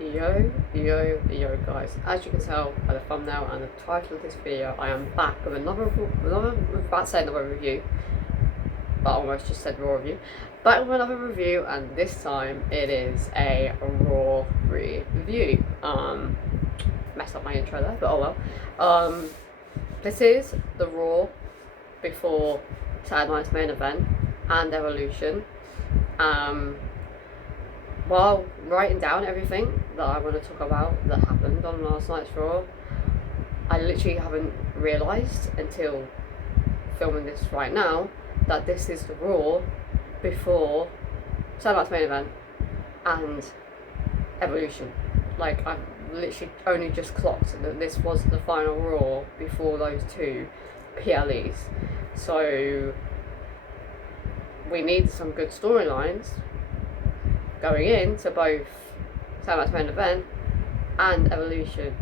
Yo guys, as you can tell by the thumbnail and the title of this video, I am back with another about to say another review, but I almost just said raw review. Back with another review, and this time it is a raw review. Messed up my intro there, but oh well. This is the Raw before Saturday Night's main event and Evolution. While writing down everything that I want to talk about that happened on last night's Raw, I literally haven't realised until filming this right now that this is the Raw before Saturday Night's main event and Evolution. Like, I've literally only just clocked that this was the final Raw before those two PLEs. So we need some good storylines going into both Saturday Night's main event and Evolution.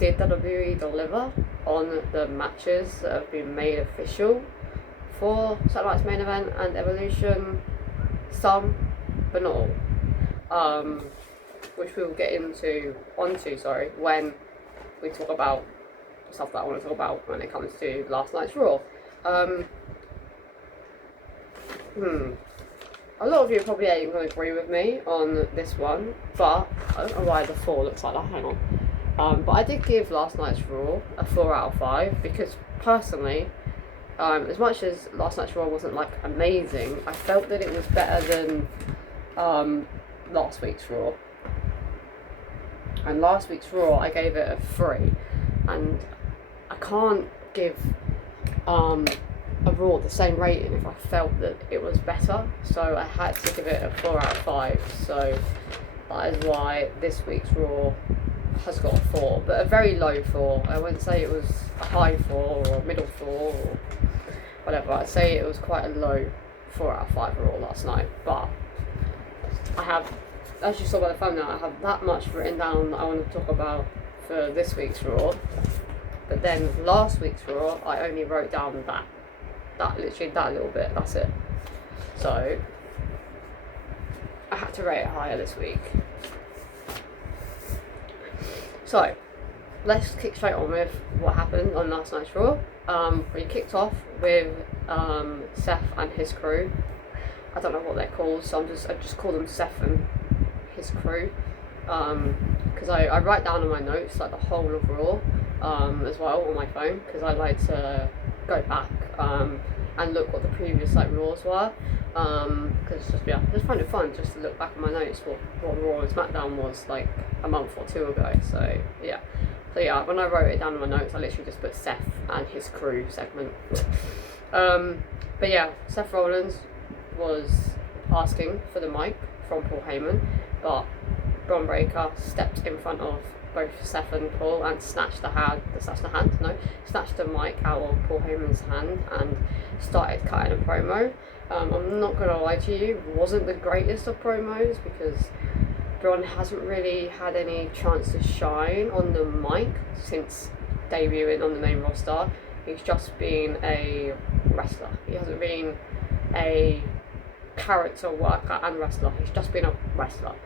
Did WWE deliver on the matches that have been made official for Saturday Night's main event and Evolution? Some, but not all. Which we will get onto when we talk about stuff that I want to talk about when it comes to last night's Raw. A lot of you probably ain't going to agree with me on this one, but I don't know why the 4 looks like that, hang on. But I did give last night's Raw a 4 out of 5 because personally, as much as last night's Raw wasn't like amazing, I felt that it was better than last week's Raw. And last week's Raw I gave it a 3, and I can't give a Raw the same rating if I felt that it was better, so I had to give it a 4 out of 5. So that is why this week's Raw has got a 4, but a very low 4. I wouldn't say it was a high 4 or a middle 4 or whatever. I'd say it was quite a low 4 out of 5 Raw last night. But I have, as you saw by the thumbnail, I have that much written down that I want to talk about for this week's Raw. But then last week's Raw, I only wrote down that literally that little bit, that's it. So I had to rate it higher this week. So let's kick straight on with what happened on last night's Raw. We kicked off with Seth and his crew. I don't know what they're called, so I just call them Seth and his crew. Because I write down on my notes like the whole of Raw as well on my phone, because I like to go back and look what the previous Raws were, because I just find it fun just to look back at my notes what Raw and SmackDown was like a month or 2 ago. So yeah, when I wrote it down in my notes, I literally just put Seth and his crew segment. But yeah, Seth Rollins was asking for the mic from Paul Heyman, but Braun Breaker stepped in front of both Seth and Paul and snatched the mic out of Paul Heyman's hand and started cutting a promo. I'm not going to lie to you, it wasn't the greatest of promos because Braun hasn't really had any chance to shine on the mic since debuting on the main roster. He's just been a wrestler. He hasn't been a character worker and wrestler. He's just been a wrestler.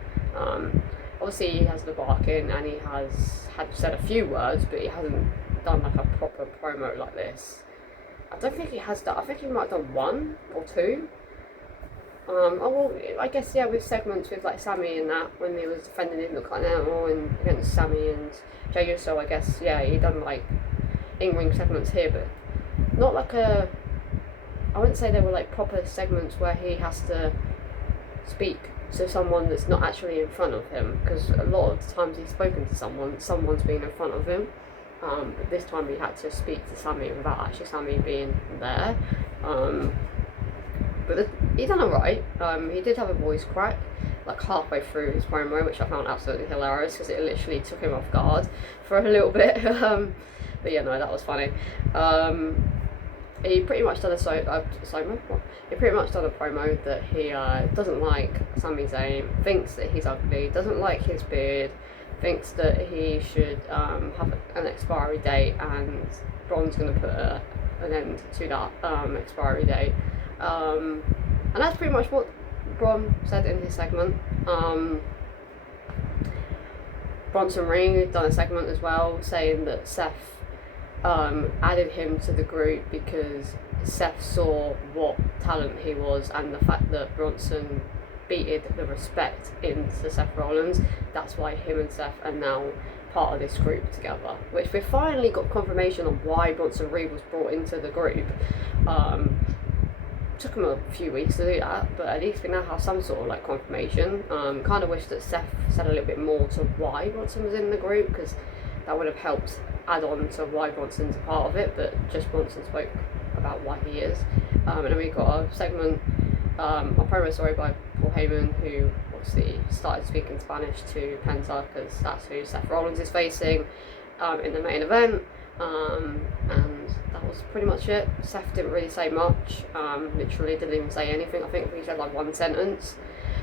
Obviously he has the barking and he has said a few words, but he hasn't done like a proper promo like this. I don't think he has done, I think he might have done 1 or 2. I guess yeah, with segments with like Sammy and that, when he was defending him and against Sammy and Jey Uso, I guess yeah, he done like in-ring segments here, but not like I wouldn't say they were like proper segments where he has to speak to someone that's not actually in front of him, because a lot of the times he's spoken to someone's been in front of him, but this time he had to speak to Sammy without actually Sammy being there. But he done alright. He did have a voice crack like halfway through his promo, which I found absolutely hilarious because it literally took him off guard for a little bit. But yeah, no, that was funny. He pretty much done He pretty much done a promo that he doesn't like Sami Zayn, thinks that he's ugly, doesn't like his beard, thinks that he should have an expiry date, and Braun's going to put an end to that expiry date. And that's pretty much what Braun said in his segment. Bronson Reed done a segment as well saying that Seth added him to the group because Seth saw what talent he was, and the fact that Bronson beated the respect into Seth Rollins. That's why him and Seth are now part of this group together, which we finally got confirmation on why Bronson Reed was brought into the group. Took him a few weeks to do that, but at least we now have some sort of like confirmation. Kind of wish that Seth said a little bit more to why Bronson was in the group, because that would have helped add on to why Bronson's a part of it, but just Bronson spoke about why he is. And then we got a segment, a promo story by Paul Heyman, who obviously started speaking Spanish to Penta because that's who Seth Rollins is facing in the main event. And that was pretty much it. Seth didn't really say much, literally didn't even say anything. I think he said like one sentence,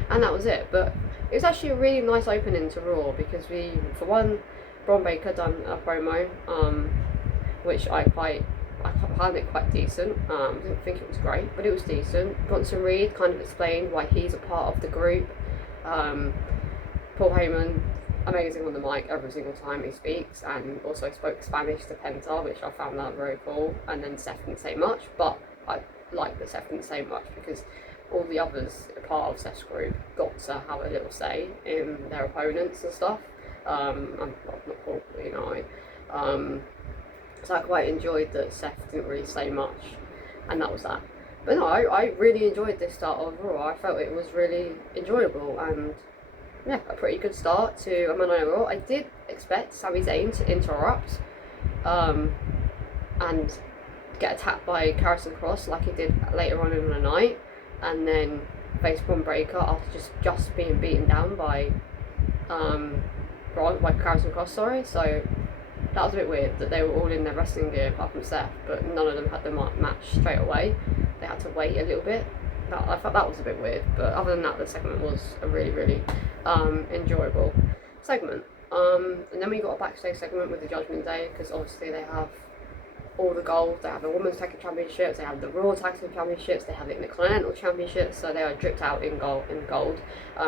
and that was it. But it was actually a really nice opening to Raw, because we, for one, Braun Baker done a promo, which I found it quite decent. Didn't think it was great, but it was decent. Bronson Reed kind of explained why he's a part of the group. Paul Heyman, amazing on the mic every single time he speaks, and also spoke Spanish to Penta, which I found that very cool. And then Seth didn't say much, but I like that Seth didn't say much, because all the others part of Seth's group got to have a little say in their opponents and stuff. I'm not Paul, you know. So I quite enjoyed that Seth didn't really say much, and that was that. But no, I really enjoyed this start of Raw. I felt it was really enjoyable, and yeah, a pretty good start to a Monday Night Raw. I did expect Sami Zayn to interrupt and get attacked by Karrion Kross like he did later on in the night, and then face Braun Breaker after just being beaten down by Karrion Kross, sorry. So that was a bit weird that they were all in their wrestling gear apart from Seth, but none of them had the match straight away. They had to wait a little bit. I thought that was a bit weird, but other than that, the segment was a really, really enjoyable segment. And then we got a backstage segment with the Judgment Day, because obviously they have all the gold. They have the Women's Tag Team Championships, they have the Raw Tag Team Championships, they have the Intercontinental Championships, so they are dripped out in gold.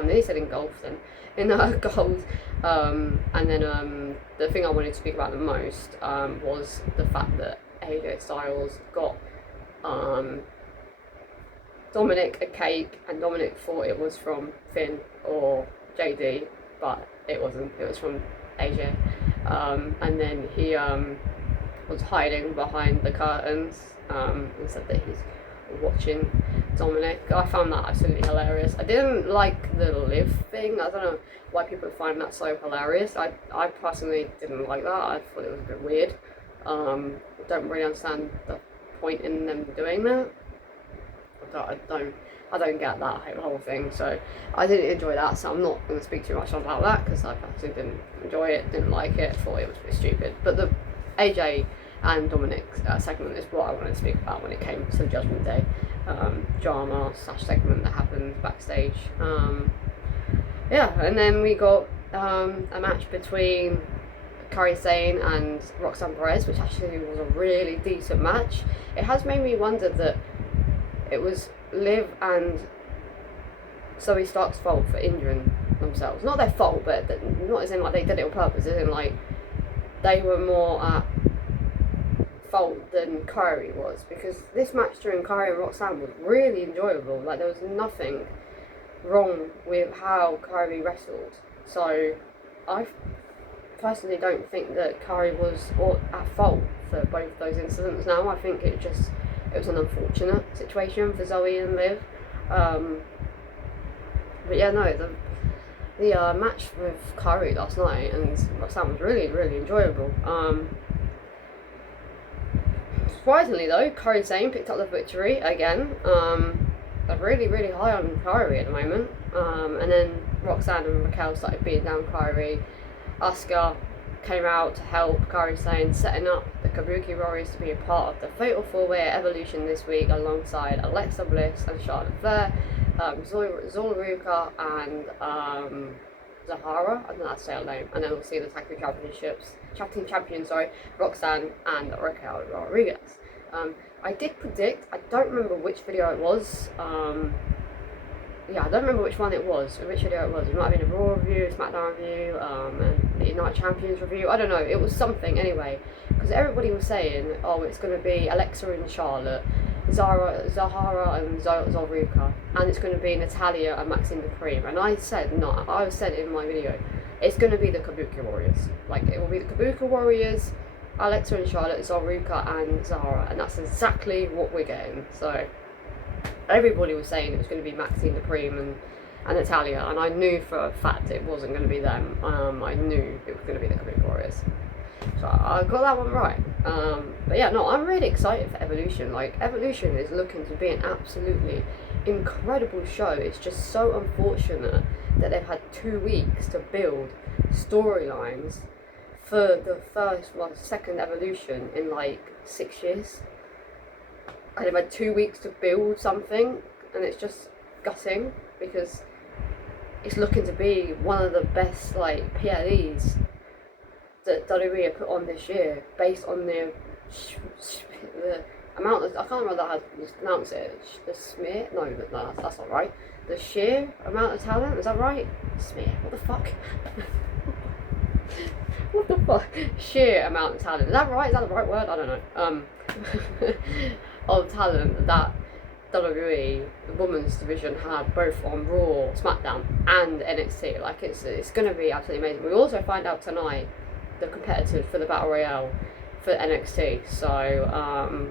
They said in gold then. In gold. And then the thing I wanted to speak about the most was the fact that AJ Styles got Dominic a cake, and Dominic thought it was from Finn or JD, but it wasn't. It was from AJ. And then he was hiding behind the curtains and said that he's watching Dominic. I found that absolutely hilarious. I didn't like the Liv thing. I don't know why people find that so hilarious. I personally didn't like that. I thought it was a bit weird. Don't really understand the point in them doing that. I don't get that whole thing, so I didn't enjoy that, so I'm not going to speak too much about that, because I personally didn't enjoy it, didn't like it, thought it was a bit stupid. But the AJ and Dominic segment is what I wanted to speak about when it came to the Judgment Day drama / segment that happened backstage. Yeah, and then we got a match between Kairi Sane and Roxanne Perez, which actually was a really decent match. It has made me wonder that it was Liv and Zoe Stark's fault for injuring themselves. Not their fault, but not as in like they did it on purpose, as in like they were more at fault than Kairi was, because this match during Kairi and Roxanne was really enjoyable. Like, there was nothing wrong with how Kairi wrestled. So I personally don't think that Kairi was at fault for both those incidents now. I think it was an unfortunate situation for Zoe and Liv. But yeah, no, the match with Kairi last night and Roxanne was really, really enjoyable. Surprisingly though, Kairi Sane picked up the victory again. I'm really, really high on Kairi at the moment. And then Roxanne and Raquel started beating down Kairi. Asuka came out to help Kairi Sane, setting up the Kabuki Warriors to be a part of the Fatal 4-Way Evolution this week, alongside Alexa Bliss and Charlotte Flair, Zula Ruka and Zahara, I don't know how to say her name, and then we'll see the tag team champions, Roxanne and Raquel Rodriguez. I did predict, I don't remember which video it was, I don't remember which video it was. It might have been a Raw review, a SmackDown review, and Night Champions review. I don't know, it was something anyway, because everybody was saying, oh, it's going to be Alexa and Charlotte, Zahara and Zolruka, and it's going to be Natalia and Maxine Dupree. And I said, no, I said in my video, it's going to be the Kabuki Warriors. Like, it will be the Kabuki Warriors, Alexa and Charlotte, Zolruka and Zahara, and that's exactly what we're getting. So everybody was saying it was going to be Maxine Dupree and Natalia, and I knew for a fact it wasn't going to be them. I knew it was going to be the Kabuki Warriors. So I got that one right. But yeah, no, I'm really excited for Evolution. Like, Evolution is looking to be an absolutely incredible show. It's just so unfortunate that they've had 2 weeks to build storylines for the second Evolution in like 6 years. And they've had 2 weeks to build something, and it's just gutting, because it's looking to be one of the best like PLEs that WWE have put on this year, based on the amount of, I can't remember how to pronounce it, the Snme? No, that's not right. The sheer amount of talent, is that right? Snme, what the fuck? What the fuck? Sheer amount of talent, is that right? Is that the right word? I don't know. Of talent that WWE, the women's division, had both on Raw, SmackDown and NXT. Like, it's going to be absolutely amazing. We also find out tonight the competitors for the Battle Royale for NXT, so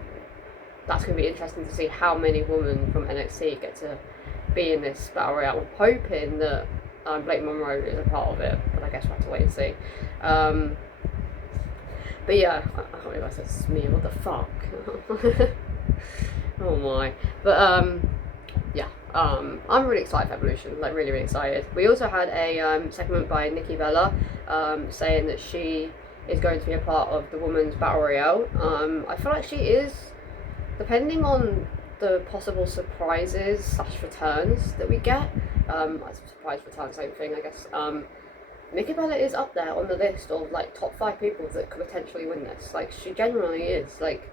that's going to be interesting to see how many women from NXT get to be in this Battle Royale. I'm hoping that Blake Monroe is a part of it, but I guess we'll have to wait and see. But yeah, I can't believe I said Snme, what the fuck? Oh my. But yeah, I'm really excited for Evolution, like really excited. We also had a segment by Nikki Bella saying that she is going to be a part of the Women's Battle Royale. I feel like she is, depending on the possible surprises / returns that we get. Surprise return, same thing, I guess. Nikki Bella is up there on the list of like top 5 people that could potentially win this. Like, she genuinely is. Like,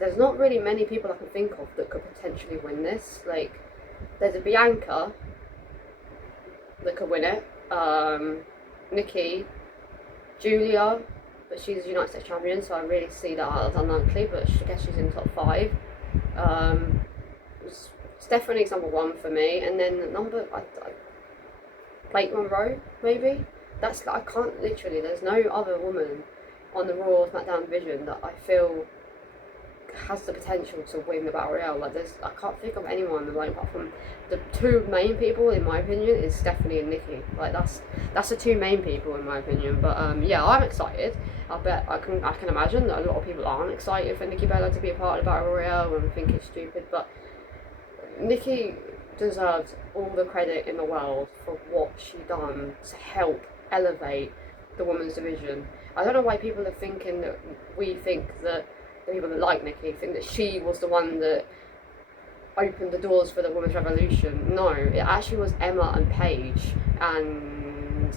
there's not really many people I can think of that could potentially win this. Like, there's a Bianca that could win it. Nikki, Julia, but she's a United States champion, so I really see that as unlikely, but I guess she's in top 5. Stephanie's number 1 for me, and then Blake Monroe, maybe. That's, I can't, literally, there's no other woman on the Raw SmackDown division that I feel has the potential to win the Battle Royale. Like, I can't think of anyone, like, apart from the 2 main people, in my opinion, is Stephanie and Nikki. Like, that's the 2 main people, in my opinion. But yeah, I'm excited. I bet I can imagine that a lot of people aren't excited for Nikki Bella to be a part of the Battle Royale and think it's stupid, but Nikki deserves all the credit in the world for what she done to help elevate the women's division. I don't know why people are thinking that we think that the people that like Nikki think that she was the one that opened the doors for the women's revolution. No, it actually was Emma and Paige and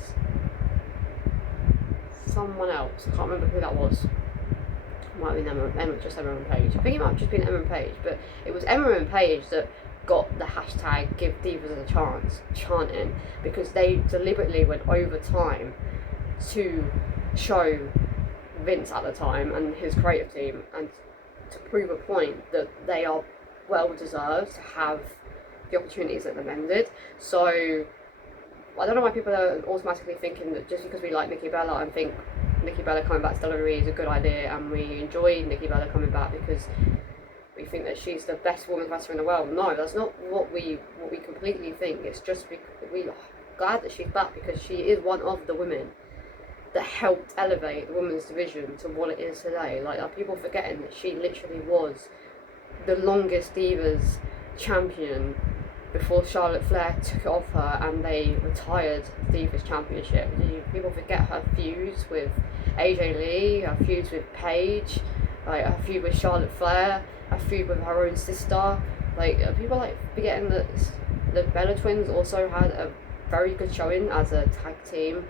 someone else. I can't remember who that was. It might have been just Emma and Paige. I think it might have just been Emma and Paige, but it was Emma and Paige that got the hashtag Give Divas a Chance chanting, because they deliberately went over time to show Vince at the time and his creative team, and to prove a point that they are well deserved to have the opportunities that they've ended. So I don't know why people are automatically thinking that just because we like Nikki Bella and think Nikki Bella coming back to WWE is a good idea, and we enjoy Nikki Bella coming back because we think that she's the best women's wrestler in the world. No, that's not what we completely think. It's just we're glad that she's back because she is one of the women that helped elevate the women's division to what it is today. Like, are people forgetting that she literally was the longest Divas champion before Charlotte Flair took it off her and they retired the Divas Championship? People forget her feuds with AJ Lee, her feuds with Paige, like her feud with Charlotte Flair, her feud with her own sister. Like, people like forgetting that the Bella Twins also had a very good showing as a tag team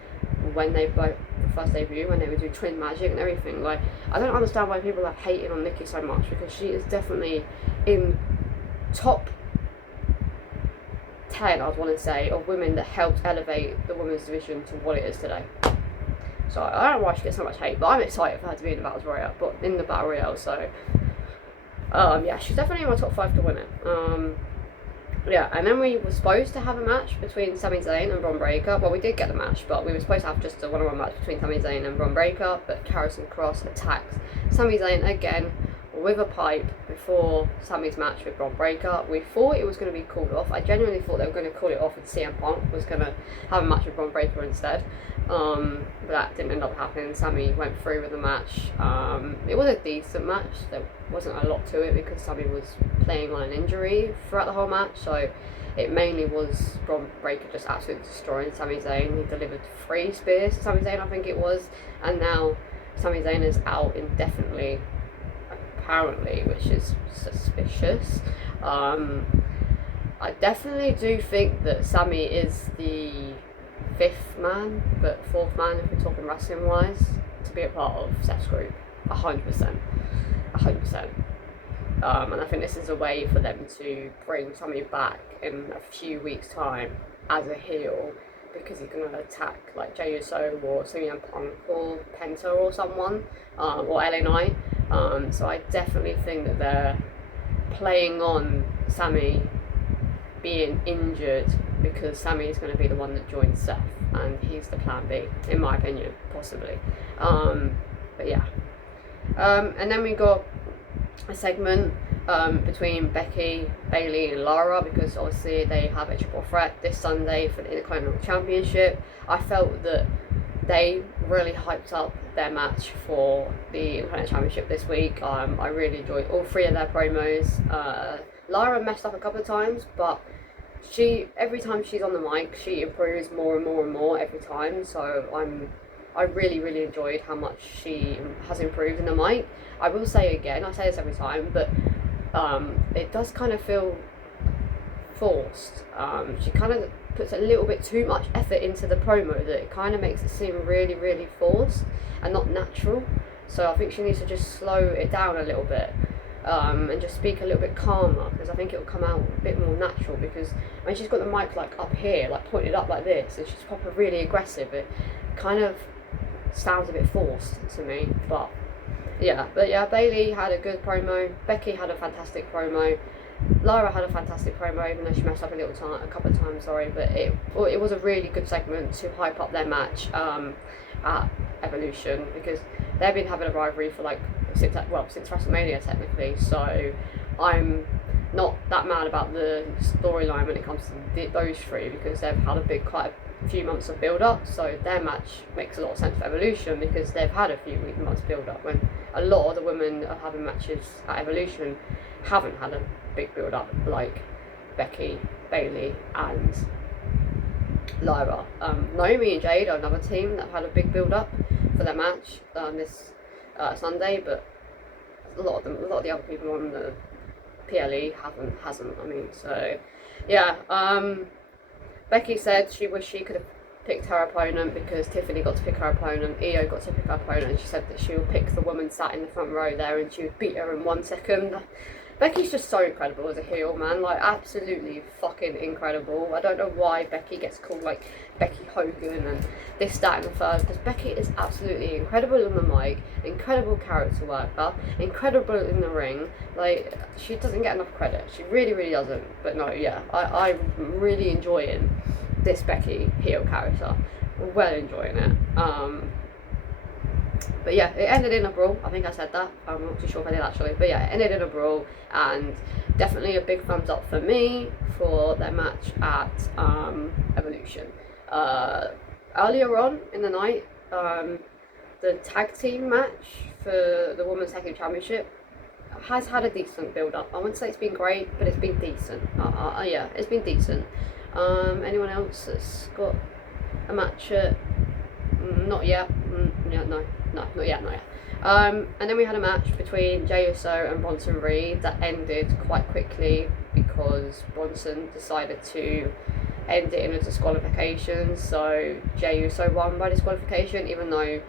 when they both first debut, when they would do Twin Magic and everything. Like, I don't understand why people are hating on Nikki so much, because she is definitely in top 10, I would want to say, of women that helped elevate the women's division to what it is today. So I don't know why she gets so much hate, but I'm excited for her to be in the Battle Royale. But in the Battle Royale, so yeah, she's definitely in my top 5 to win it. Yeah, and then we were supposed to have a match between Sami Zayn and Bron Breakker. Well, we did get the match, but we were supposed to have just a one-on-one match between Sami Zayn and Bron Breakker. But Karrion Kross attacks Sami Zayn again with a pipe before Sami's match with Bron Breakker. We thought it was going to be called off. I genuinely thought they were going to call it off and CM Punk was going to have a match with Bron Breakker instead. But that didn't end up happening. Sami went through with the match. It was a decent match. There wasn't a lot to it because Sami was playing on an injury throughout the whole match. So it mainly was Bron Breakker just absolutely destroying Sami Zayn. He delivered 3 spears to Sami Zayn, I think it was. And now Sami Zayn is out indefinitely, apparently, which is suspicious. I definitely do think that Sami is the 5th man, but 4th man if we're talking wrestling wise, to be a part of Seth's group. 100%. And I think this is a way for them to bring Sami back in a few weeks' time as a heel, because he's going to attack like Jey Uso or CM Punk or Penta or someone, or LA Knight. So I definitely think that they're playing on Sami being injured, because Sami is going to be the one that joins Seth, and he's the plan B, in my opinion, possibly. But yeah. And then we got a segment between Becky, Bayley and Lara, because obviously they have a triple threat this Sunday for the Intercontinental Championship. I felt that they really hyped up their match for the Intercontinental Championship this week. I really enjoyed all 3 of their promos. Lara messed up a couple of times, but every time she's on the mic, she improves more and more and more every time. So I really, really enjoyed how much she has improved in the mic. I will say again, I say this every time, but it does kind of feel forced. She kind of puts a little bit too much effort into the promo that it kind of makes it seem really, really forced and not natural. So I think she needs to just slow it down a little bit. And just speak a little bit calmer, because I think it'll come out a bit more natural, because when she's got the mic like up here, like pointed up like this, and she's proper really aggressive, it kind of sounds a bit forced to me. But yeah, Bayley had a good promo, Becky had a fantastic promo, Lara had a fantastic promo, even though she messed up a couple of times, but it was a really good segment to hype up their match at Evolution, because they've been having a rivalry for since WrestleMania technically. So I'm not that mad about the storyline when it comes to those 3, because they've had quite a few months of build up. So their match makes a lot of sense for Evolution, because they've had a few months build up, when a lot of the women are having matches at Evolution haven't had a big build up like Becky, Bayley and Lyra. Naomi and Jade are another team that have had a big build up for their match this Sunday, but a lot of the other people on the PLE hasn't. I mean, so yeah. Becky said she wished she could have picked her opponent, because Tiffany got to pick her opponent, Io got to pick her opponent, and she said that she would pick the woman sat in the front row there, and she would beat her in 1 second. Becky's just so incredible as a heel, man. Absolutely fucking incredible. I don't know why Becky gets called Becky Hogan and this, that and the third, because Becky is absolutely incredible on the mic, incredible character worker, incredible in the ring. She doesn't get enough credit. She really, really doesn't. But no, yeah, I'm really enjoying this Becky heel character. Well enjoying it. But yeah, it ended in a brawl. I think I said that. I'm not too sure if I did actually. But yeah, it ended in a brawl, and definitely a big thumbs up for me for their match at Evolution. Earlier on in the night, the tag team match for the Women's Tag Team Championship has had a decent build up. I wouldn't say it's been great, but it's been decent. Yeah, it's been decent. Anyone else that's got a match at... Not yet. Yeah, no, not yet. And then we had a match between Jey Uso and Bronson Reed that ended quite quickly, because Bronson decided to end it in a disqualification. So Jey Uso won by disqualification, even though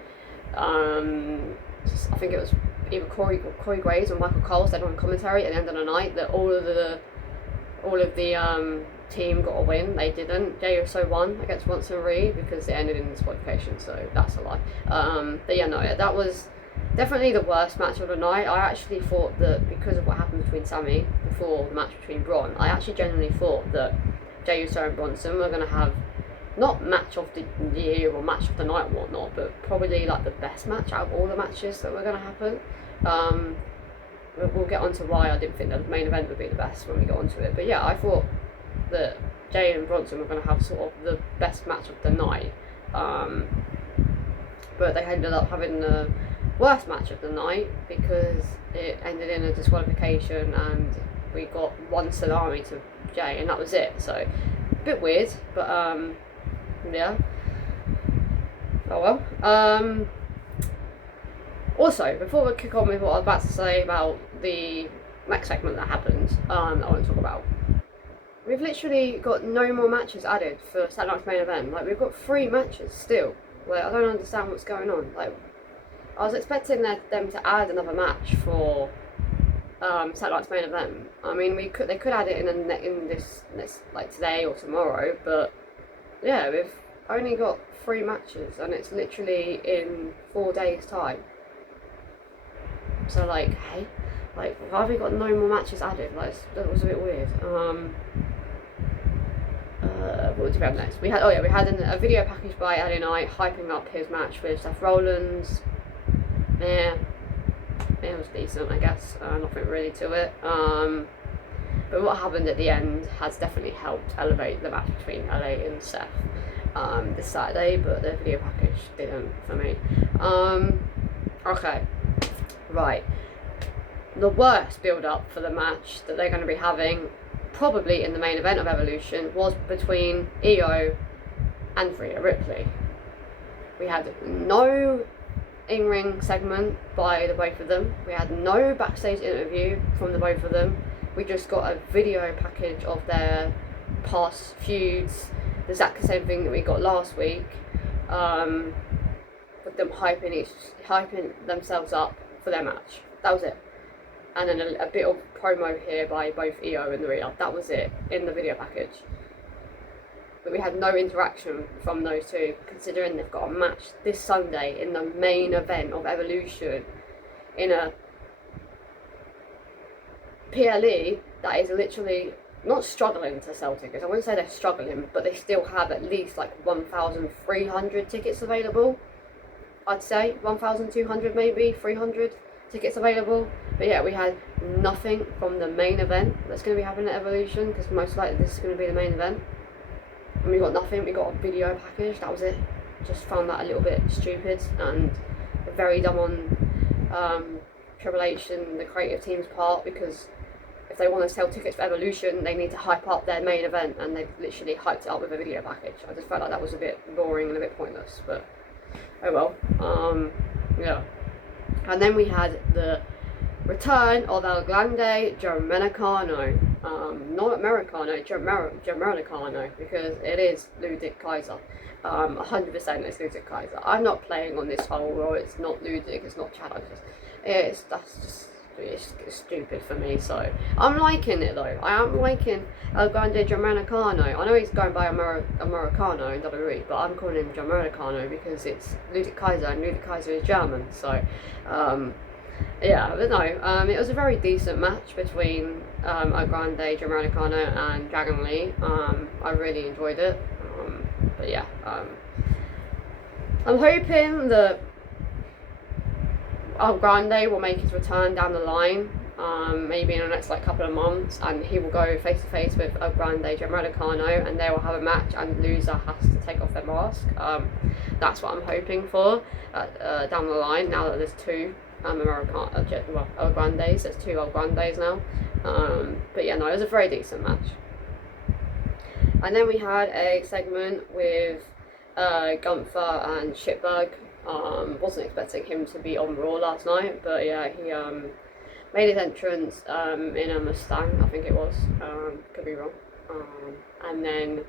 I think it was either Corey Graves or Michael Cole said on commentary at the end of the night that all of the team got a win. They didn't. Jey Uso won against Bronson Reed because it ended in disqualification, so that's a lie. But yeah, no, that was definitely the worst match of the night. I actually thought that because of what happened between Sami before the match between Braun, I actually genuinely thought that Jey Uso and Bronson were going to have not match of the year or match of the night or whatnot, but probably like the best match out of all the matches that were going to happen. We'll get onto why I didn't think that the main event would be the best when we get onto it. But yeah, I thought that Jey and Bronson were going to have sort of the best match of the night. But they ended up having the worst match of the night because it ended in a disqualification and we got one Snme to Jey and that was it. So a bit weird, but yeah. Oh well. Also, before we kick on with what I was about to say about the next segment that happened, I want to talk about. We've literally got no more matches added for Saturday Night's main event. Like, we've got 3 matches still. Like, I don't understand what's going on. Like, I was expecting them to add another match for Saturday Night's main event. I mean, they could add it in this like today or tomorrow, but yeah, we've only got 3 matches, and it's literally in 4 days' time. So like, hey, like, why have we got no more matches added? Like, that was a bit weird. What did we have next? We had a video package by LA Knight hyping up his match with Seth Rollins. Yeah, it was decent, I guess. Nothing really to it. But what happened at the end has definitely helped elevate the match between LA and Seth this Saturday, but the video package didn't for me. Okay. Right, the worst build-up for the match that they're going to be having, probably in the main event of Evolution, was between Io and Rhea Ripley. We had no in-ring segment by the both of them. We had no backstage interview from the both of them. We just got a video package of their past feuds, the exact same thing that we got last week, with them hyping themselves up for their match. That was it. And then a bit of promo here by both Io and Rhea. That was it in the video package. But we had no interaction from those two, considering they've got a match this Sunday in the main event of Evolution in a PLE that is literally not struggling to sell tickets. I wouldn't say they're struggling, but they still have at least like 1,300 tickets available. I'd say 1,200, maybe 300 tickets available. But yeah, we had nothing from the main event that's going to be happening at Evolution, because most likely this is going to be the main event. And we got nothing. We got a video package. That was it. Just found that a little bit stupid and very dumb on Triple H and the creative team's part, because if they want to sell tickets for Evolution, they need to hype up their main event, and they've literally hyped it up with a video package. I just felt like that was a bit boring and a bit pointless, but oh well. Yeah. And then we had the return of El Grande Germanicano. Not Americano, Germanicano, because it is Ludwig Kaiser. 100% it's Ludwig Kaiser. I'm not playing on this whole, or it's not Ludwig, it's not Chad. It's stupid for me, so I'm liking it though. I am liking El Grande Germanicano. I know he's going by Americano in WWE, but I'm calling him Germanicano because it's Ludwig Kaiser, and Ludwig Kaiser is German, so yeah, but no, it was a very decent match between El Grande Germanicano and Dragon Lee. I really enjoyed it, but yeah, I'm hoping that El Grande will make his return down the line, maybe in the next like couple of months, and he will go face to face with El Grande Germanicano, and they will have a match, and the loser has to take off their mask. That's what I'm hoping for down the line. Now that there's 2 El Grandes, there's 2 El Grandes now. But yeah, no, it was a very decent match. And then we had a segment with Gunther and Shitberg. Wasn't expecting him to be on Raw last night, but yeah, he made his entrance in a Mustang, I think it was, could be wrong, and then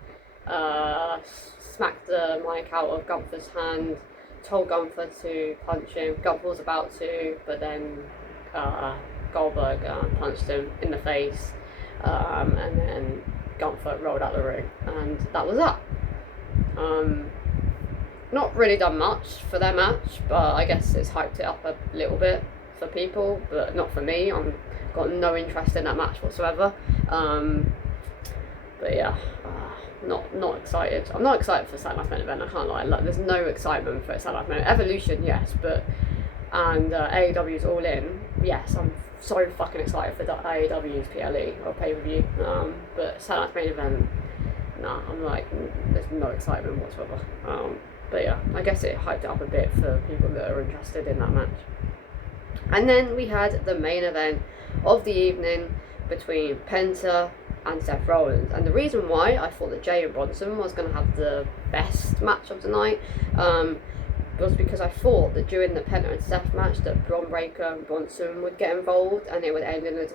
smacked the mic out of Gunther's hand, told Gunther to punch him. Gunther was about to, but then Goldberg punched him in the face, and then Gunther rolled out the ring, and that was that. Not really done much for their match, but I guess it's hyped it up a little bit for people, but not for me. I've got no interest in that match whatsoever. But yeah, not excited. I'm not excited for Saturday Night Main Event, I can't lie. Like, there's no excitement for Saturday Night Main Event. Evolution, yes, but and AEW's All In, yes, I'm so fucking excited for the AEW's PLE or pay-per-view. But Saturday Night Main Event, nah, I'm like, there's no excitement whatsoever. But yeah, I guess it hyped it up a bit for people that are interested in that match. And then we had the main event of the evening between Penta and Seth Rollins. And the reason why I thought that Jay and Bronson was going to have the best match of the night was because I thought that during the Penta and Seth match that Bron Breakker and Bronson would get involved and it would end in a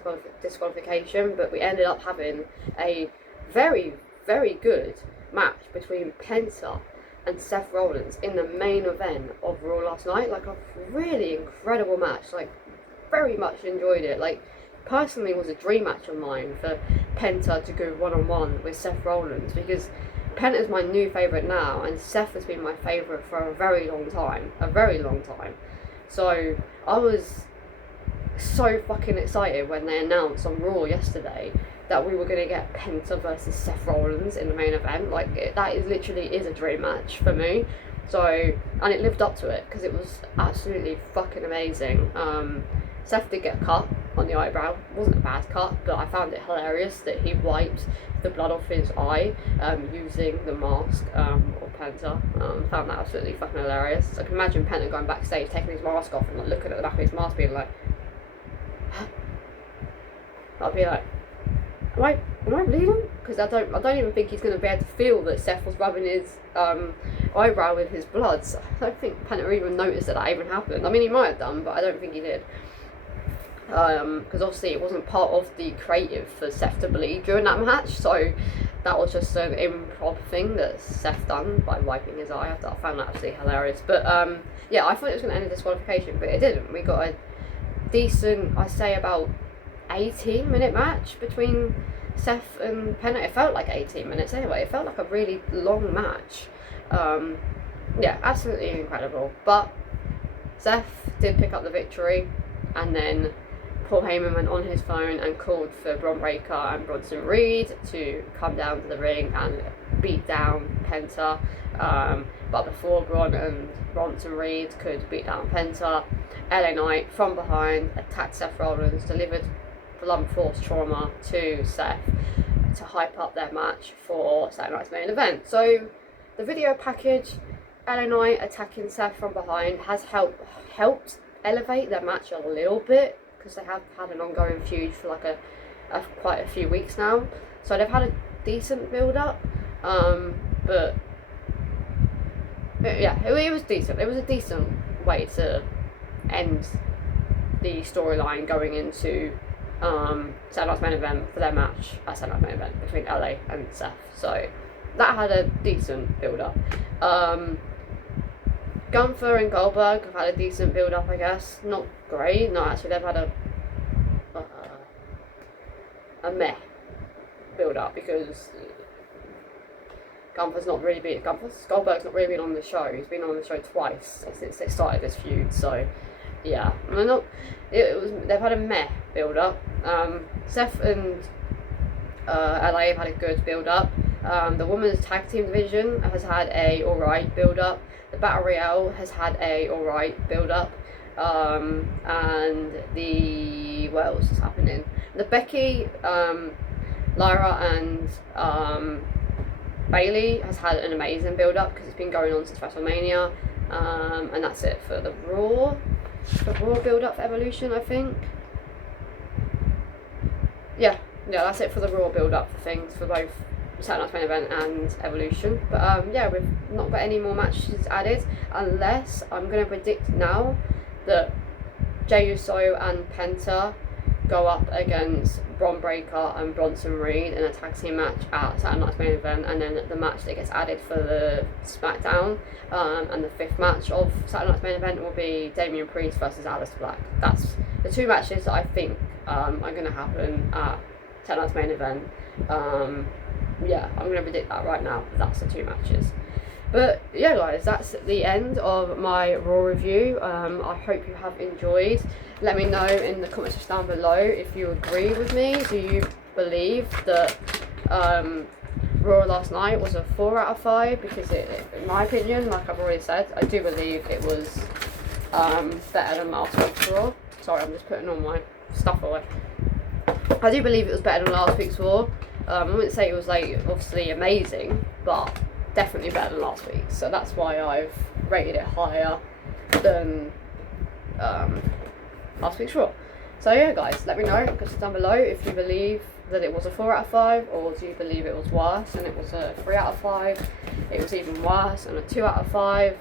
disqualification. But we ended up having a very, very good match between Penta and Seth Rollins in the main event of Raw last night. Like, a really incredible match. Like, very much enjoyed it. Like, personally was a dream match of mine for Penta to go one-on-one with Seth Rollins, because Penta's my new favourite now, and Seth has been my favourite for a very long time. So I was so fucking excited when they announced on Raw yesterday that we were going to get Penta versus Seth Rollins in the main event. Like, that is literally a dream match for me. So, and it lived up to it because it was absolutely fucking amazing. Seth did get a cut on the eyebrow. It wasn't a bad cut, but I found it hilarious that he wiped the blood off his eye using the mask of Penta. Found that absolutely fucking hilarious. I can imagine Penta going backstage, taking his mask off and like, looking at the back of his mask being like, I'd be like, am I bleeding? Because I don't even think he's going to be able to feel that Seth was rubbing his eyebrow with his blood. So I don't think Penta even noticed that even happened. I mean, he might have done, but I don't think he did. Because obviously it wasn't part of the creative for Seth to bleed during that match, so that was just an improv thing that Seth done by wiping his eye. I found that absolutely hilarious. But yeah, I thought it was going to end in disqualification, but it didn't. We got a decent, I say about 18-minute match between Seth and Penta. It felt like 18 minutes anyway. It felt like a really long match. Yeah, absolutely incredible. But Seth did pick up the victory, and then Paul Heyman went on his phone and called for Bron Breakker and Bronson Reed to come down to the ring and beat down Penta. But before Bron and Bronson Reed could beat down Penta, LA Knight from behind attacked Seth Rollins, delivered blunt force trauma to Seth to hype up their match for Saturday Night's main event. So the video package, LA Knight attacking Seth from behind, has helped elevate their match a little bit, because they have had an ongoing feud for like quite a few weeks now. So they've had a decent build up, but yeah, it was decent. It was a decent way to end the storyline going into Saturday Night's main event for their match at Saturday Night's main event between LA and Seth. So that had a decent build up. Gunther and Goldberg have had a decent build up, I guess. Not great. No, actually, they've had a meh build up, because Goldberg's not really been on the show. He's been on the show twice since they started this feud. So yeah, they've had a meh build up. Seth and LA have had a good build up. The women's tag team division has had a alright build up. The Battle Royale has had a alright build up. And what else is happening? The Becky, Lyra and Bailey has had an amazing build up, because it's been going on since WrestleMania. And that's it for the Raw build up for Evolution, I think. Yeah, that's it for the Raw build up for things for both Saturday Night's main event and Evolution. But yeah, we've not got any more matches added, unless I'm going to predict now that Jey Uso and Penta go up against Bron Breakker and Bronson Reed in a tag team match at Saturday Night's main event, and then the match that gets added for the SmackDown and the fifth match of Saturday Night's main event will be Damian Priest versus Aleister Black. That's the two matches that I think are going to happen at Tech Night's main event. Yeah, I'm going to predict that right now. That's the 2 matches. But yeah, guys, that's the end of my Raw review. I hope you have enjoyed. Let me know in the comments just down below if you agree with me. Do you believe that Raw last night was a 4 out of 5? Because in my opinion, like I've already said, I do believe it was better than last week's Raw. Sorry, I'm just putting all my stuff away. I do believe it was better than last week's Raw. I wouldn't say it was like obviously amazing, but definitely better than last week. So that's why I've rated it higher than last week's Raw. So yeah, guys, let me know down below if you believe that it was a 4 out of 5, or do you believe it was worse and it was a 3 out of 5, it was even worse and a 2 out of 5,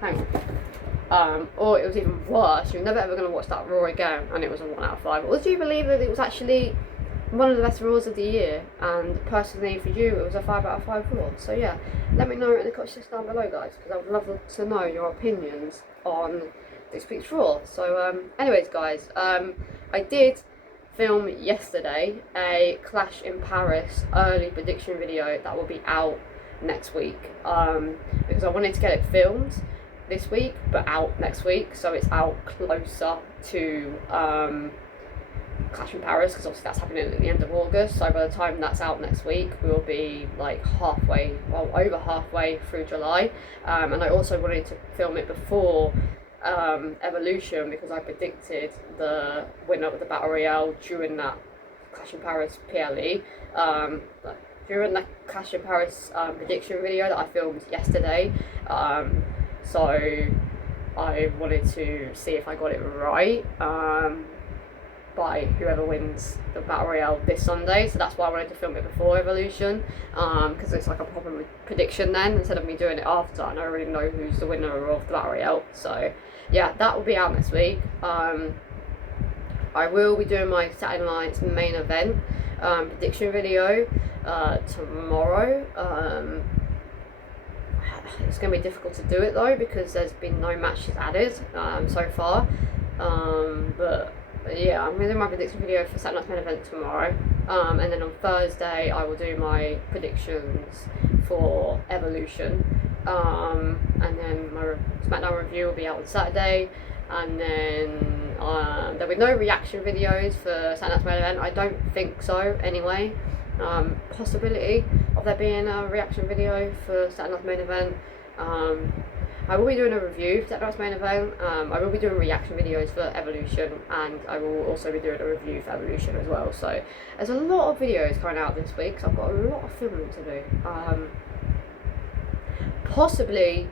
hang on, or it was even worse, you're never ever going to watch that Raw again and it was a 1 out of 5, or do you believe that it was actually one of the best Raws of the year, and personally for you it was a 5 out of 5 Raw? So yeah, let me know in the comments down below, guys, because I would love to know your opinions on this week's Raw. So anyways, guys, I did film yesterday a Clash in Paris early prediction video that will be out next week, because I wanted to get it filmed this week but out next week, so it's out closer to Clash in Paris, because obviously that's happening at the end of August. So by the time that's out next week, we'll be like over halfway through July. And I also wanted to film it before Evolution, because I predicted the winner of the Battle Royale during that Clash in Paris PLE. During the Clash in Paris prediction video that I filmed yesterday. So I wanted to see if I got it right. By whoever wins the Battle Royale this Sunday, so that's why I wanted to film it before Evolution, because it's like a proper prediction then, instead of me doing it after, and I already know who's the winner of the Battle Royale. So yeah, that will be out next week. I will be doing my Saturday night's main event prediction video tomorrow. It's going to be difficult to do it though, because there's been no matches added so far, but yeah, I'm going to do my prediction video for Saturday night's main event tomorrow, and then on Thursday I will do my predictions for Evolution, and then my SmackDown review will be out on Saturday, and then there'll be no reaction videos for Saturday night's main event. I don't think so anyway. Possibility of there being a reaction video for Saturday night's main event. I will be doing a review for Saturday night's main event. I will be doing reaction videos for Evolution, and I will also be doing a review for Evolution as well. So there's a lot of videos coming out this week, so I've got a lot of filming to do. Possibly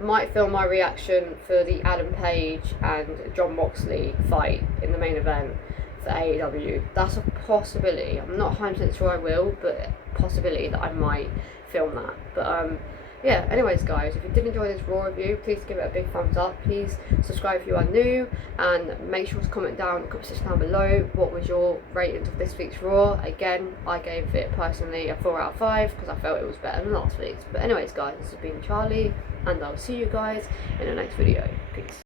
might film my reaction for the Adam Page and John Moxley fight in the main event for AEW. That's a possibility. I'm not 100% sure I will, but possibility that I might film that. But yeah, anyways guys, if you did enjoy this Raw review, please give it a big thumbs up. Please subscribe if you are new, and make sure to comment down in the comment section down below what was your ratings of this week's Raw. Again, I gave it personally a 4 out of 5 because I felt it was better than last week's. But anyways guys, this has been Charlie, and I'll see you guys in the next video. Peace.